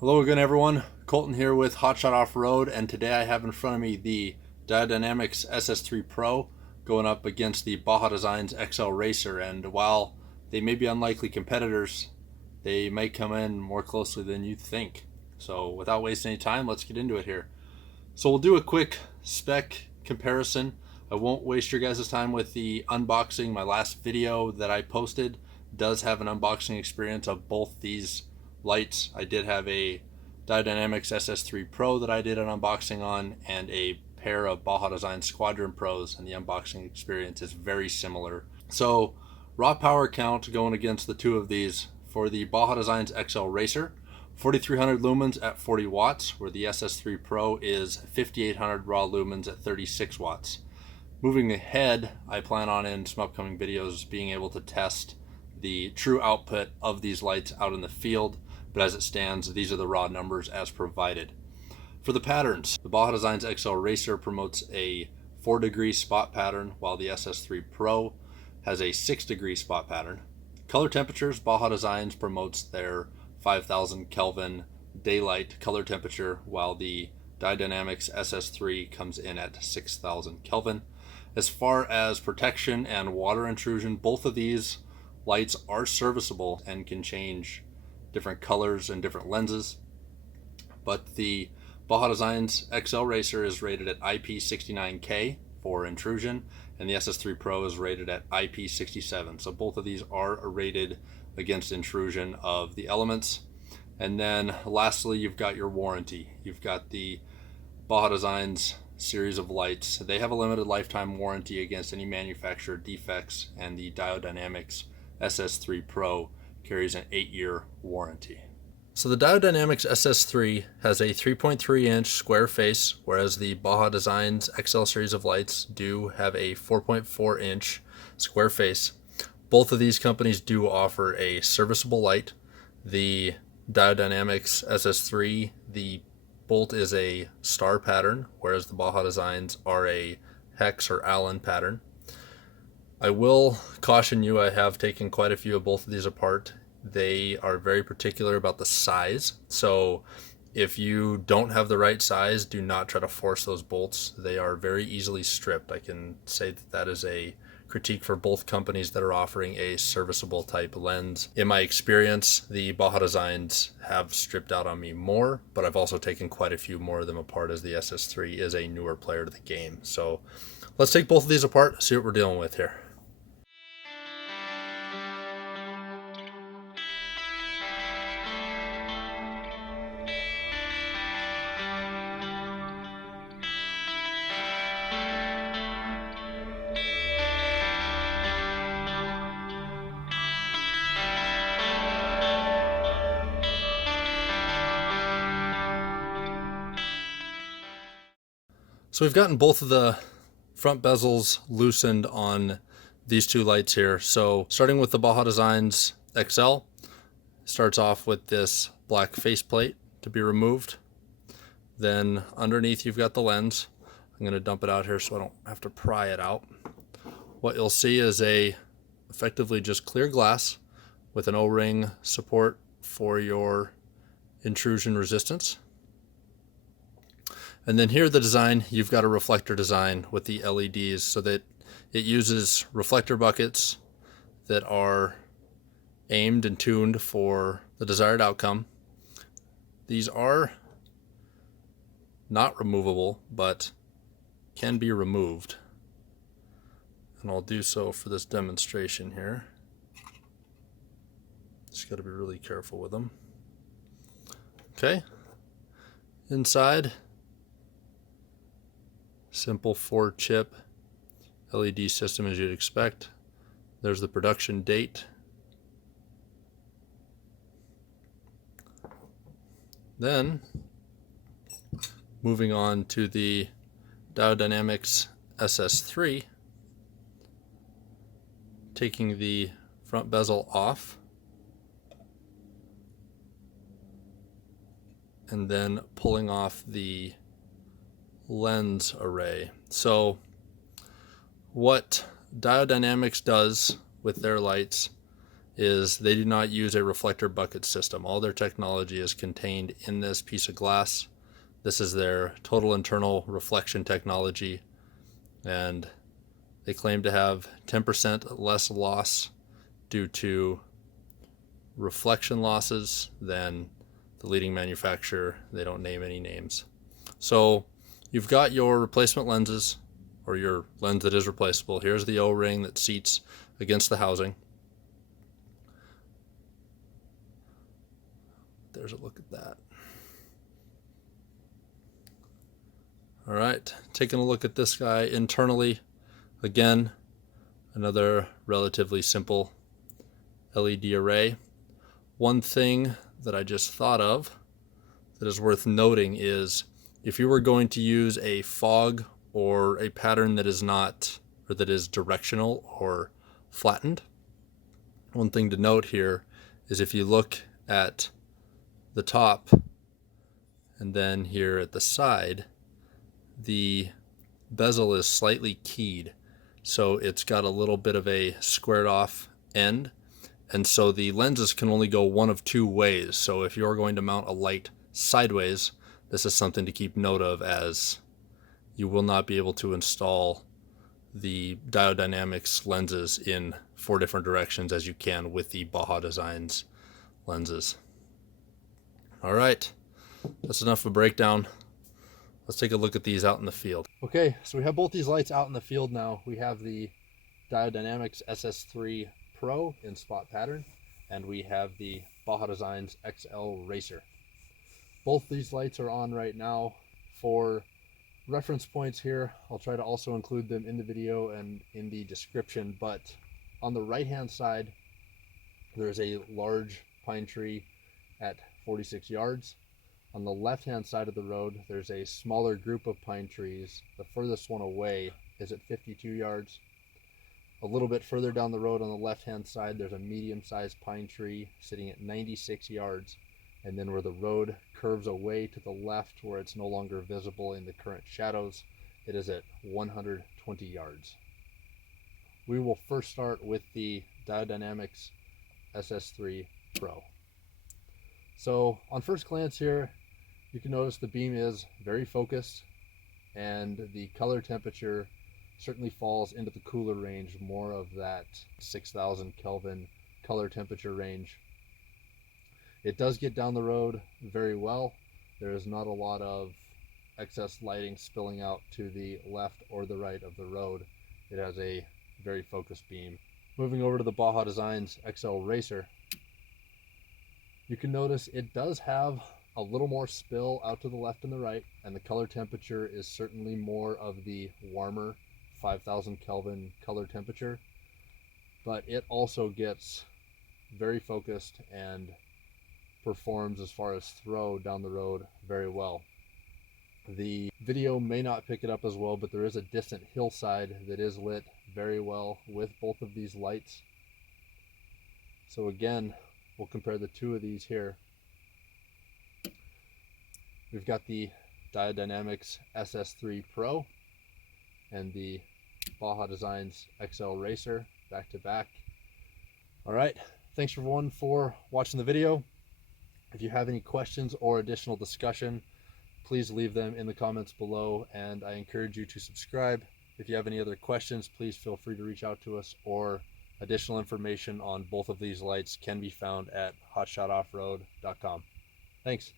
Hello again, everyone. Colton here with Hotshot Off-Road, and today I have in front of me the Diode Dynamics SS3 Pro going up against the Baja Designs XL Racer. And while they may be unlikely competitors, they might come in more closely than you'd think. So without wasting any time, let's get into it here. So we'll do a quick spec comparison. I won't waste your guys' time with the unboxing. My last video that I posted does have an unboxing experience of both these lights. I did have a Diode Dynamics SS3 Pro that I did an unboxing on, and a pair of Baja Designs Squadron Pros, and the unboxing experience is very similar. So raw power count going against the two of these: for the Baja Designs XL Racer, 4300 lumens at 40 watts, where the SS3 Pro is 5800 raw lumens at 36 watts. Moving ahead, I plan on in some upcoming videos being able to test the true output of these lights out in the field, but as it stands, these are the raw numbers as provided. For the patterns, the Baja Designs XL Racer promotes a 4-degree spot pattern, while the SS3 Pro has a 6-degree spot pattern. Color temperatures, Baja Designs promotes their 5000 Kelvin daylight color temperature, while the Diode Dynamics SS3 comes in at 6000 Kelvin. As far as protection and water intrusion, both of these lights are serviceable and can change different colors and different lenses, but the Baja Designs XL Racer is rated at IP69K for intrusion, and the SS3 Pro is rated at IP67. So both of these are rated against intrusion of the elements. And then lastly, you've got your warranty. You've got the Baja Designs series of lights. They have a limited lifetime warranty against any manufacturer defects, and the Diode Dynamics SS3 Pro carries an 8-year warranty. So the Diode Dynamics SS3 has a 3.3-inch square face, whereas the Baja Designs XL series of lights do have a 4.4-inch square face. Both of these companies do offer a serviceable light. The Diode Dynamics SS3, the bolt is a star pattern, whereas the Baja Designs are a hex or Allen pattern. I will caution you, I have taken quite a few of both of these apart. They are very particular about the size, so if you don't have the right size, do not try to force those bolts. They are very easily stripped. I can say that that is a critique for both companies that are offering a serviceable type lens. In my experience, the Baja Designs have stripped out on me more, but I've also taken quite a few more of them apart, as the SS3 is a newer player to the game. So let's take both of these apart, see what we're dealing with here. So we've gotten both of the front bezels loosened on these two lights here. So starting with the Baja Designs XL, starts off with this black faceplate to be removed. Then underneath you've got the lens. I'm going to dump it out here so I don't have to pry it out. What you'll see is a effectively just clear glass with an O-ring support for your intrusion resistance. And then here the design, you've got a reflector design with the LEDs, so that it uses reflector buckets that are aimed and tuned for the desired outcome. These are not removable, but can be removed. And I'll do so for this demonstration here. Just got to be really careful with them. Okay. Inside, simple 4-chip LED system as you'd expect. There's the production date. Then, moving on to the Diode Dynamics SS3, taking the front bezel off, and then pulling off the lens array. So what Diode Dynamics does with their lights is they do not use a reflector bucket system. All their technology is contained in this piece of glass. This is their total internal reflection technology, and they claim to have 10% less loss due to reflection losses than the leading manufacturer. They don't name any names. So you've got your replacement lenses, or your lens that is replaceable. Here's the O-ring that seats against the housing. There's a look at that. All right, taking a look at this guy internally. Again, another relatively simple LED array. One thing that I just thought of that is worth noting is if you were going to use a fog or a pattern that is not, or that is directional or flattened, one thing to note here is if you look at the top and then here at the side, the bezel is slightly keyed, so it's got a little bit of a squared off end, and so the lenses can only go one of two ways. So if you're going to mount a light sideways, this is something to keep note of, as you will not be able to install the Diode Dynamics lenses in 4 different directions as you can with the Baja Designs lenses. All right, that's enough of a breakdown. Let's take a look at these out in the field. Okay, so we have both these lights out in the field now. We have the Diode Dynamics SS3 Pro in spot pattern, and we have the Baja Designs XL Racer. Both these lights are on right now. For reference points here, I'll try to also include them in the video and in the description, but on the right hand side, there's a large pine tree at 46 yards. On the left-hand side of the road, there's a smaller group of pine trees. The furthest one away is at 52 yards. A little bit further down the road on the left-hand side, there's a medium-sized pine tree sitting at 96 yards. And then where the road curves away to the left, where it's no longer visible in the current shadows, it is at 120 yards. We will first start with the Diode Dynamics SS3 Pro. So on first glance here, you can notice the beam is very focused, and the color temperature certainly falls into the cooler range, more of that 6,000 Kelvin color temperature range. It does get down the road very well. There is not a lot of excess lighting spilling out to the left or the right of the road. It has a very focused beam. Moving over to the Baja Designs XL Racer, you can notice it does have a little more spill out to the left and the right, and the color temperature is certainly more of the warmer 5,000 Kelvin color temperature, but it also gets very focused and performs as far as throw down the road very well. The video may not pick it up as well, but there is a distant hillside that is lit very well with both of these lights. So again, we'll compare the two of these here. We've got the Diode Dynamics SS3 Pro and the Baja Designs XL Racer back to back. All right, thanks everyone for watching the video. If you have any questions or additional discussion, please leave them in the comments below, and I encourage you to subscribe. If you have any other questions, please feel free to reach out to us, or additional information on both of these lights can be found at hotshotoffroad.com. Thanks.